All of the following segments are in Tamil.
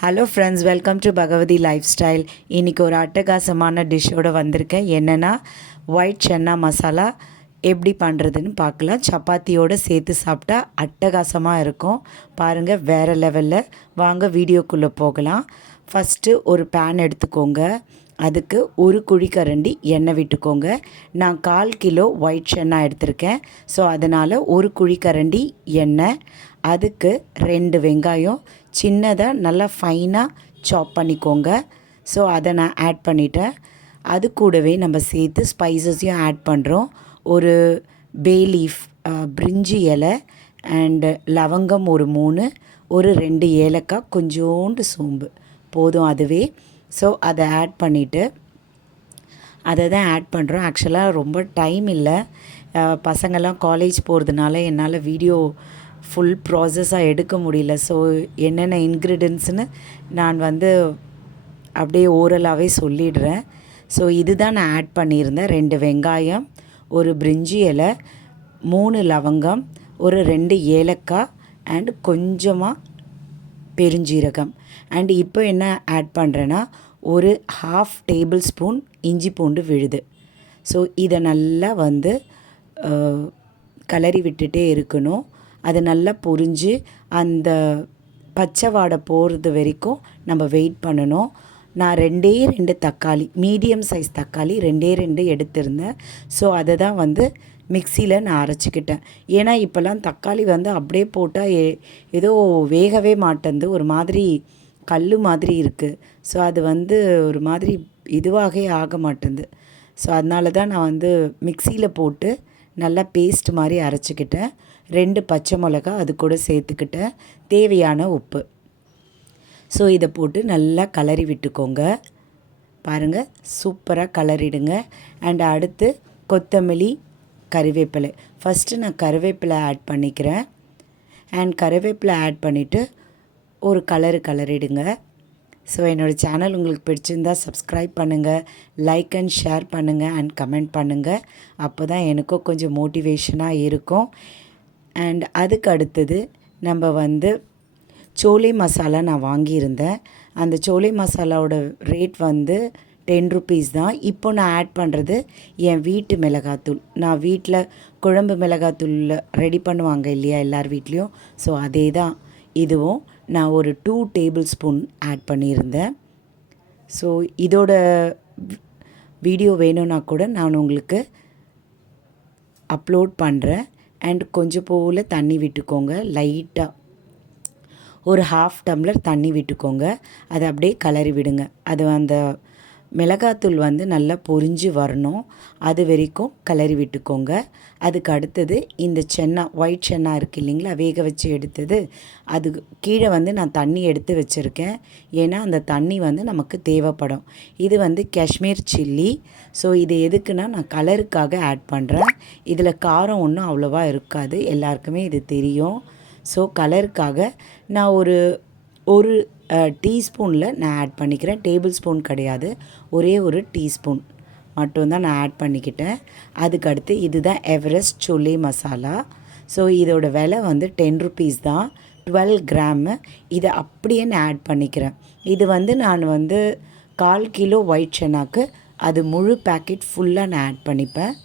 Hello friends, welcome to Bhagavathi life style. இன்றைக்கி ஒரு அட்டகாசமான டிஷ்ஷோடு வந்திருக்கேன். என்னென்னா ஒயிட் சன்னா மசாலா எப்படி பண்ணுறதுன்னு பார்க்கலாம். சப்பாத்தியோடு சேர்த்து சாப்பிட்டா அட்டகாசமாக இருக்கும். பாருங்கள், வேறு லெவலில். வாங்க வீடியோக்குள்ளே போகலாம். ஃபஸ்ட்டு ஒரு பேன் எடுத்துக்கோங்க. அதுக்கு ஒரு குழிக்கரண்டி எண்ணெய் விட்டுக்கோங்க. நான் 1/4 கிலோ ஒயிட் சன்னா எடுத்திருக்கேன். ஸோ அதனால் ஒரு குழிக்கரண்டி எண்ணெய். அதுக்கு 2 வெங்காயம் சின்னதாக நல்லா ஃபைனாக சாப் பண்ணிக்கோங்க. ஸோ அதை நான் ஆட் பண்ணிட்டேன். அது கூடவே நம்ம சேர்த்து ஸ்பைசஸையும் ஆட் பண்ணுறோம். ஒரு பே லீஃப், பிரிஞ்சி இலை அண்டு லவங்கம் ஒரு 3, ஒரு 2 ஏலக்காய், கொஞ்சோண்டு சோம்பு போதும் அதுவே. ஸோ அதை ஆட் பண்ணிவிட்டு அதை தான் ஆட் பண்ணுறோம். ஆக்சுவலாக ரொம்ப டைம் இல்லை, பசங்கள்லாம் காலேஜ் போகிறதுனால என்னால் வீடியோ ஃபுல் ப்ராசஸாக எடுக்க முடியல. ஸோ என்னென்ன இன்க்ரீடியன்ட்ஸ்னு நான் அப்படியே ஓரலாகவே சொல்லிடுறேன். ஸோ இதுதான் நான் ஆட் பண்ணியிருந்தேன். 2 வெங்காயம், ஒரு பிரிஞ்சி இலை, 3 லவங்கம், ஒரு 2 ஏலக்காய் அண்ட் கொஞ்சமாக பெருஞ்சீரகம். அண்ட் இப்போ என்ன ஆட் பண்ணுறேன்னா ஒரு 1/2 டேபிள் ஸ்பூன் இஞ்சி பூண்டு விழுது. ஸோ இதை நல்லா கலரி விட்டுட்டே இருக்கணும். அது நல்லா பொரிஞ்சு அந்த பச்சை வாடை போகிறது வரைக்கும் நம்ம வெயிட் பண்ணணும். நான் 2 தக்காளி, மீடியம் சைஸ் தக்காளி 2 எடுத்திருந்தேன். ஸோ அதை தான் மிக்சியில் நான் அரைச்சிக்கிட்டேன். ஏன்னா இப்போல்லாம் தக்காளி அப்படியே போட்டால் ஏதோ வேகவே மாட்டேங்குது, ஒரு மாதிரி கல் மாதிரி இருக்குது. ஸோ அது ஒரு மாதிரி இதுவாகவே ஆக மாட்டேங்குது. ஸோ அதனால தான் நான் மிக்சியில் போட்டு நல்லா பேஸ்ட் மாதிரி அரைச்சிக்கிட்டேன். 2 பச்சை மிளகா அது கூட சேர்த்துக்கிட்டேன். தேவையான உப்பு. ஸோ இதை போட்டு நல்லா கலரி விட்டுக்கோங்க. பாருங்கள், சூப்பராக கலரிடுங்க. அண்ட் அடுத்து கொத்தமல்லி, கறிவேப்பிலை. ஃபஸ்ட்டு நான் கறிவேப்பிலை ஆட் பண்ணிக்கிறேன். அண்ட் கறிவேப்பிலை ஆட் பண்ணிவிட்டு ஒரு கலரிடுங்க. ஸோ என்னோடய சேனல் உங்களுக்கு பிடிச்சிருந்தா சப்ஸ்கிரைப் பண்ணுங்கள், லைக் அண்ட் ஷேர் பண்ணுங்கள் அண்ட் கமெண்ட் பண்ணுங்கள். அப்போ தான் எனக்கும் கொஞ்சம் மோட்டிவேஷனாக இருக்கும். அண்ட் அதுக்கு அடுத்தது நம்ம சோலை மசாலா நான் வாங்கியிருந்தேன். அந்த சோலை மசாலாவோட ரேட் 10 ருபீஸ் தான். இப்போ நான் ஆட் பண்ணுறது என் வீட்டு மிளகாத்தூள். நான் வீட்டில் குழம்பு மிளகாத்தூள் ரெடி பண்ணுவாங்க இல்லையா எல்லார் வீட்லேயும். ஸோ அதே தான் இதுவும். நான் ஒரு 2 டேபிள் ஸ்பூன் ஆட் பண்ணியிருந்தேன். ஸோ இதோட வீடியோ வேணும்னா கூட நான் உங்களுக்கு அப்லோட் பண்ணுறேன். அண்ட் கொஞ்சம் போல் தண்ணி விட்டுக்கோங்க. லைட்டாக ஒரு 1/2 டம்ளர் தண்ணி விட்டுக்கோங்க. அதை அப்படியே கலரி விடுங்க. அது அந்த மிளகாத்தூள் நல்லா பொரிஞ்சு வரணும், அது வரைக்கும் கலரி விட்டுக்கோங்க. அதுக்கு அடுத்தது இந்த சென்னா, ஒயிட் சென்னா இருக்குது இல்லைங்களா, வேக வச்சு எடுத்தது, அது கீழே நான் தண்ணி எடுத்து வச்சுருக்கேன். ஏன்னா அந்த தண்ணி நமக்கு தேவைப்படும். இது காஷ்மீர் சில்லி. ஸோ இது எதுக்குன்னா நான் கலருக்காக ஆட் பண்ணுறேன். இதில் காரம் ஒன்றும் அவ்வளோவா இருக்காது, எல்லாருக்குமே இது தெரியும். ஸோ கலருக்காக நான் ஒரு டீஸ்பூனில் நான் ஆட் பண்ணிக்கிறேன். டேபிள் ஸ்பூன் கிடையாது, ஒரே ஒரு டீஸ்பூன் மட்டும்தான் நான் ஆட் பண்ணிக்கிட்டேன். அதுக்கடுத்து இதுதான் எவரெஸ்ட் சோலை மசாலா. ஸோ இதோட விலை 10 ருபீஸ் தான், 12 கிராமு. இதை அப்படியே நான் ஆட் பண்ணிக்கிறேன். இது நான் 1/4 கிலோ ஒயிட் சன்னாக்கு அது முழு பேக்கெட் ஃபுல்லாக நான் ஆட் பண்ணிப்பேன்.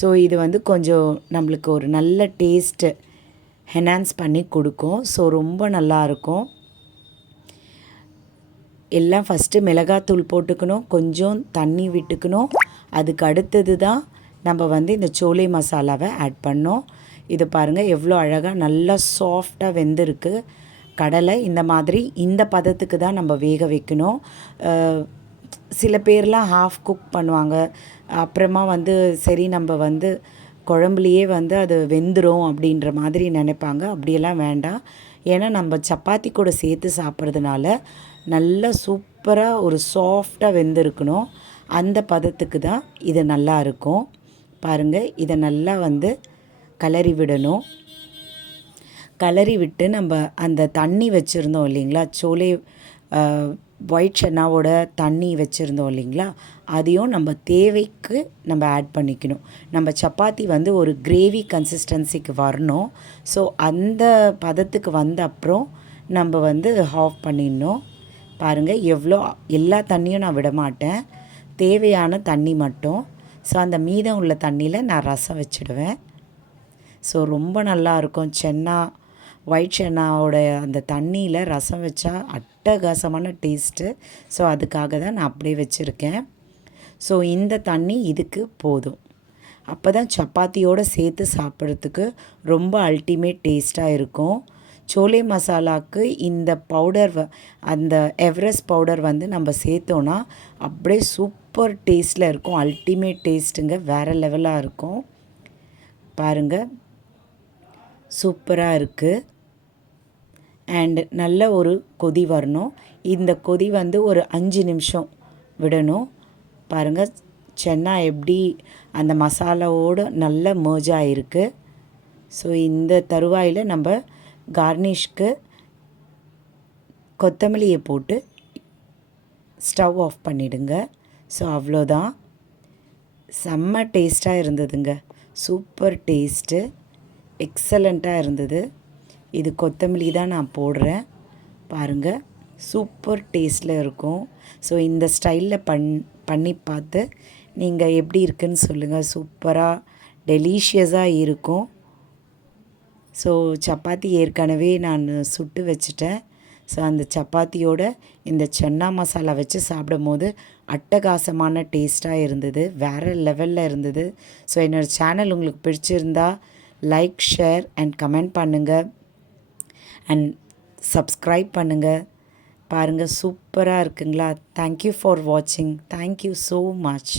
ஸோ இது கொஞ்சம் நம்மளுக்கு ஒரு நல்ல டேஸ்ட்டு என்ஹான்ஸ் பண்ணி கொடுக்கும். ஸோ ரொம்ப நல்லாயிருக்கும். எல்லாம் ஃபஸ்ட்டு மிளகாத்தூள் போட்டுக்கணும், கொஞ்சம் தண்ணி விட்டுக்கணும். அதுக்கு அடுத்தது தான் நம்ம இந்த சோலை மசாலாவை ஆட் பண்ணோம். இது பாருங்கள் எவ்வளோ அழகாக நல்லா சாஃப்டாக வெந்திருக்கு. கடலை இந்த மாதிரி இந்த பதத்துக்கு தான் நம்ம வேக வைக்கணும். சில பேர்லாம் ஹாஃப் குக் பண்ணுவாங்க. அப்புறமா சரி நம்ம குழம்புலையே அது வெந்துடும் அப்படின்ற மாதிரி நினைப்பாங்க. அப்படியெல்லாம் வேண்டாம். ஏன்னா நம்ம சப்பாத்தி கூட சேர்த்து சாப்பிட்றதுனால நல்லா சூப்பராக ஒரு சாஃப்டாக வெந்திருக்கணும். அந்த பதத்துக்கு தான் இது நல்லா இருக்கும். பாருங்கள், இதை நல்லா கலரி விடணும். கலரி விட்டு நம்ம அந்த தண்ணி வச்சுருந்தோம் இல்லைங்களா, சோலை ஒயிட் சன்னாவோட தண்ணி வச்சுருந்தோம் இல்லைங்களா, அதையும் நம்ம தேவைக்கு நம்ம ஆட் பண்ணிக்கணும். நம்ம சப்பாத்தி ஒரு கிரேவி கன்சிஸ்டன்சிக்கு வரணும். ஸோ அந்த பதத்துக்கு வந்த அப்புறம் நம்ம வந்து ஆஃப் பண்ணிடணும். பாருங்கள் எவ்வளோ, எல்லா தண்ணியும் நான் விட மாட்டேன், தேவையான தண்ணி மட்டும். ஸோ அந்த மீதம் உள்ள தண்ணியில் நான் ரசம் வச்சுடுவேன். ஸோ ரொம்ப நல்லாயிருக்கும். ஒயிட் சென்னாவோட அந்த தண்ணியில் ரசம் வச்சா அட்டகாசமான டேஸ்ட்டு. ஸோ அதுக்காக தான் நான் அப்படியே வச்சுருக்கேன். ஸோ இந்த தண்ணி இதுக்கு போதும். அப்போ தான் சப்பாத்தியோடு சேர்த்து சாப்பிட்றதுக்கு ரொம்ப அல்டிமேட் டேஸ்ட்டாக இருக்கும். சோலே மசாலாவுக்கு இந்த பவுடர் அந்த எவரெஸ்ட் பவுடர் வந்து நம்ம சேர்த்தோன்னா அப்படியே சூப்பர் டேஸ்ட்டில் இருக்கும். அல்டிமேட் டேஸ்ட்டுங்க, வேறு லெவலாக இருக்கும். பாருங்கள் சூப்பராக இருக்குது. அண்ட் நல்ல ஒரு கொதி வரணும். இந்த கொதி வந்து ஒரு 5 நிமிஷம் விடணும். பாருங்கள் சென்னா எப்படி அந்த மசாலாவோடு நல்ல merge ஆகிருக்கு. ஸோ இந்த தருவாயில் நம்ம கார்னிஷ்க்கு கொத்தமல்லியை போட்டு ஸ்டவ் ஆஃப் பண்ணிவிடுங்க. ஸோ அவ்வளோதான். செம்ம டேஸ்ட்டாக இருந்ததுங்க, சூப்பர் டேஸ்ட்டு, எக்ஸலண்ட்டாக இருந்தது. இது கொத்தமல்லி தான் நான் போடுறேன். பாருங்கள் சூப்பர் டேஸ்ட்டில் இருக்கும். ஸோ இந்த ஸ்டைலில் பண்ணி பார்த்து நீங்கள் எப்படி இருக்குன்னு சொல்லுங்கள். சூப்பராக டெலிஷியஸாக இருக்கும். ஸோ சப்பாத்தி ஏற்கனவே நான் சுட்டு வச்சுட்டேன். ஸோ அந்த சப்பாத்தியோட இந்த சன்னா மசாலா வச்சு சாப்பிடும் போது அட்டகாசமான டேஸ்ட்டாக இருந்தது, வேறு லெவலில் இருந்தது. ஸோ என்னோடய சேனல் உங்களுக்கு பிடிச்சிருந்தா லைக், ஷேர் அண்ட் கமெண்ட் பண்ணுங்கள் அண்ட் சப்ஸ்கிரைப் பண்ணுங்கள். பாருங்கள் சூப்பராக இருக்குங்களா. தேங்க்யூ ஃபார் வாட்சிங். Thank you so much.